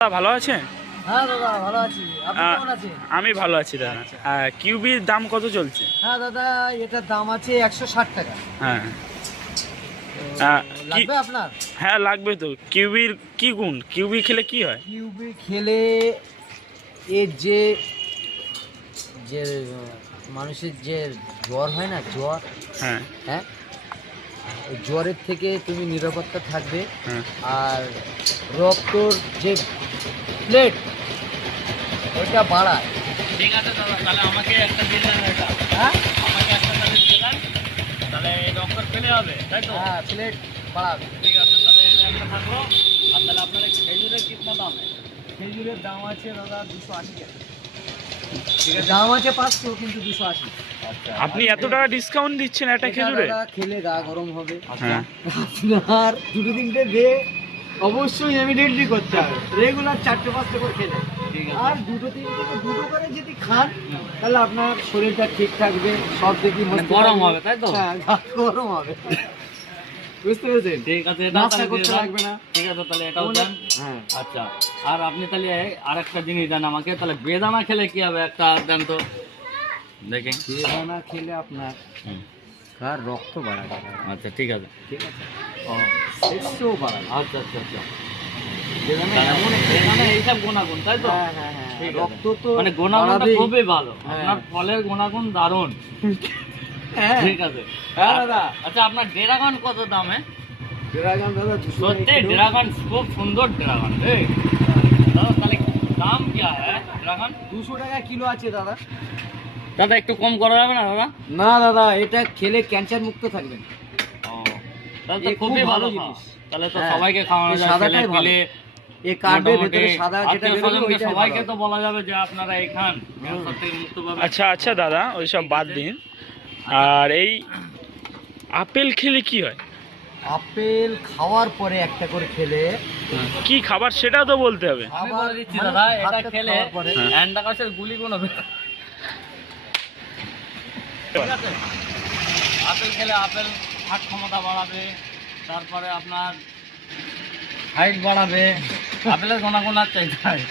ভালো আছেন? হ্যাঁ দাদা ভালো আছি। আপনি কেমন আছেন? আমি ভালো আছি দাদা। কিউবির দাম কত চলছে? হ্যাঁ দাদা, এটার দাম আছে 160 টাকা। হ্যাঁ লাগবে আপনার? হ্যাঁ লাগবে তো। কিউবির কি গুণ? কিউবি খেলে কি হয়? কিউবি খেলে এর যে যে মানুষের যে জ্বর হয় না, জ্বর, হ্যাঁ হ্যাঁ, ওই জ্বরের থেকে তুমি নিরাপত্তা থাকবে। হ্যাঁ। আর রক্তর যে প্লেট ওইটা বাড়ায়। ঠিক আছে দাদা, তাহলে আমাকে একটা দিয়ে দেন এটা। হ্যাঁ আমাকে একটা তাহলে দিয়ে দেন, তাহলে এই ডক্টর পেলে হবে, তাই তো? হ্যাঁ, প্লেট বাড়াবে। ঠিক আছে, তাহলে এটা একটা থাকলো। আর তাহলে আপনার খেজুরের কিতনা দাম? খেজুরের দাম আছে দাদা 280 টাকা। ঠিক আছে, দাম আছে 500 কিন্তু 280। আপনি এত টাকা ডিসকাউন্ট দিচ্ছেন একটা খেজুরে? দাদা খেলে গা গরম হবে। হ্যাঁ। আপনার দুটো তিনটে ডে অবশ্যই এমিডিয়েটলি করতে হবে। রেগুলার 4-5টা করে খেলে, আর দুটো করে যদি খান তাহলে আপনার শরীরটা ঠিক থাকবে, সব দেখি গরম হবে, তাই তো? হ্যাঁ, গা গরম হবে। বুঝতে পেরেছেন? ঠিক আছে, নাস্তা করতে লাগবে না। ঠিক আছে, তাহলে এটাও দেন। হ্যাঁ, আচ্ছা, আর আপনি তাহলে আরেকটা জিনিস দেন আমাকে, তাহলে বেদানা খেলে কি হবে একটা দেন তো দেখেন। বেদানা খেলে আপনার কার রক্ত বাড়াবে। আচ্ছা ঠিক আছে। ঠিক আছে, ও সেক্সও বাড়াবে। আচ্ছা আচ্ছা আচ্ছা, বেদানা এইসব গুণাগুণ, তাই তো? হ্যাঁ হ্যাঁ হ্যাঁ, ঠিক আছে। রক্ত তো মানে গুণাগুণটা বাড়াবেই। খুবই ভালো, হ্যাঁ। আপনার ফলের গুণাগুণ দারুণ। হ্যাঁ ঠিক আছে। হ্যাঁ দাদা, আচ্ছা, আপনার ড্রাগন কত দামে? ড্রাগন দাদা 200 সত্যি কিলো। ড্রাগন খুব সুন্দর ড্রাগন। দাদা তাহলে দাম কি হ্যাঁ ড্রাগন? 200 টাকা কিলো আছে দাদা। দাদা একটু কম করা যাবে না দাদা? না দাদা, এটা খেলে ক্যান্সার মুক্ত থাকবেন। ও, তাহলে তো এ খুব খুবই ভালো ভালো জিনিস। জিনিস। তাহলে তো হ্যাঁ, সবাইকে খাওয়ানো এই যায়, সাদাটাই ছেলে ভালো। পেলে এই কার্ডের মোটামুটি ভেতরে সাদা যেটা আত্মীয় বেরোবে স্বজনকে ওইটাই সবাইকে ভালো। তো বলা যাবে যে আপনারা এই খান, ক্যান্সার থেকে মুক্ত পাবেন। আচ্ছা আচ্ছা দাদা, ওইসব বাদ দিন। আর এই আপেল খেলে কি হয়? আপেল খাওয়ার পরে একটা করে খেলে, কি খাবার সেটাও তো বলতে হবে। আমি আবার বলে দিচ্ছি মানে দাদা, এটা ভাতটা খেলে খাওয়ার পরে। হ্যাঁ। অ্যান্ডাকাসের গুলি কোনো হবে। ঠিক আছে, আপেল খেলে আপেল হার্ট ক্ষমতা বাড়াবে, তারপরে আপনার হাইট বাড়াবে। আপেলের গুণাগুণ আর চাইতে হয়।